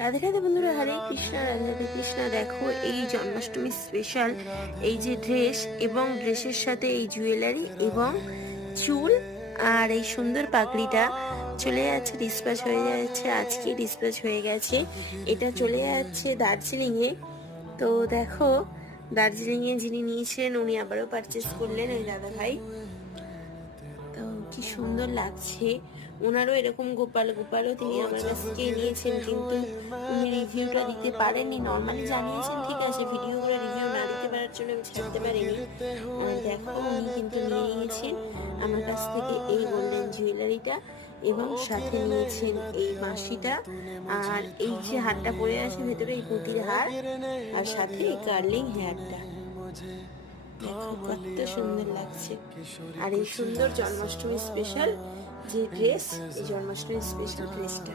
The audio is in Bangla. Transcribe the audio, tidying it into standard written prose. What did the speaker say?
রাধে রাধে বন্ধুরা, হরে কৃষ্ণা, রাধে রাধে কৃষ্ণা। দেখো এই জন্মাষ্টমী স্পেশাল এই যে ড্রেস এবং ড্রেসের সাথে এই জুয়েলারি এবং চুল আর এই সুন্দর পাগড়িটা চলে যাচ্ছে, ডিসপ্যাচ হয়ে যাচ্ছে, আজকে ডিসপ্যাচ হয়ে গেছে। এটা চলে যাচ্ছে দার্জিলিংয়ে। তো দেখো দার্জিলিংয়ে যিনি নিয়েছেন উনি আবারও পারচেস করলেন, ওই দাদা ভাই। তো কি সুন্দর লাগছে। ওনারও এরকম গোপাল গোপালও তিনি আমার কাছ থেকে নিয়েছেন, কিন্তু উনি রিভিউটা দিতে পারেননি। নর্মালি জানিয়েছেন, ঠিক আছে, ভিডিও করে রিভিউ না দিতে পারার জন্য আমি ছাড়তে পারিনি। দেখো উনি কিন্তু নিয়ে নিয়েছেন আমার কাছ থেকে এই গোল্ডেন জুয়েলারিটা এবং সাথে নিয়েছেন এই বাঁশিটা আর এই যে হারটা পরে আছে ভেতরে, এই পুঁতির হার, আর সাথে এই কার্লিং হেয়ারটা। দেখো কত সুন্দর লাগছে। আর এই সুন্দর জন্মাষ্টমী স্পেশাল যে ড্রেস, এই জন্মাষ্টমী স্পেশাল ড্রেসটা।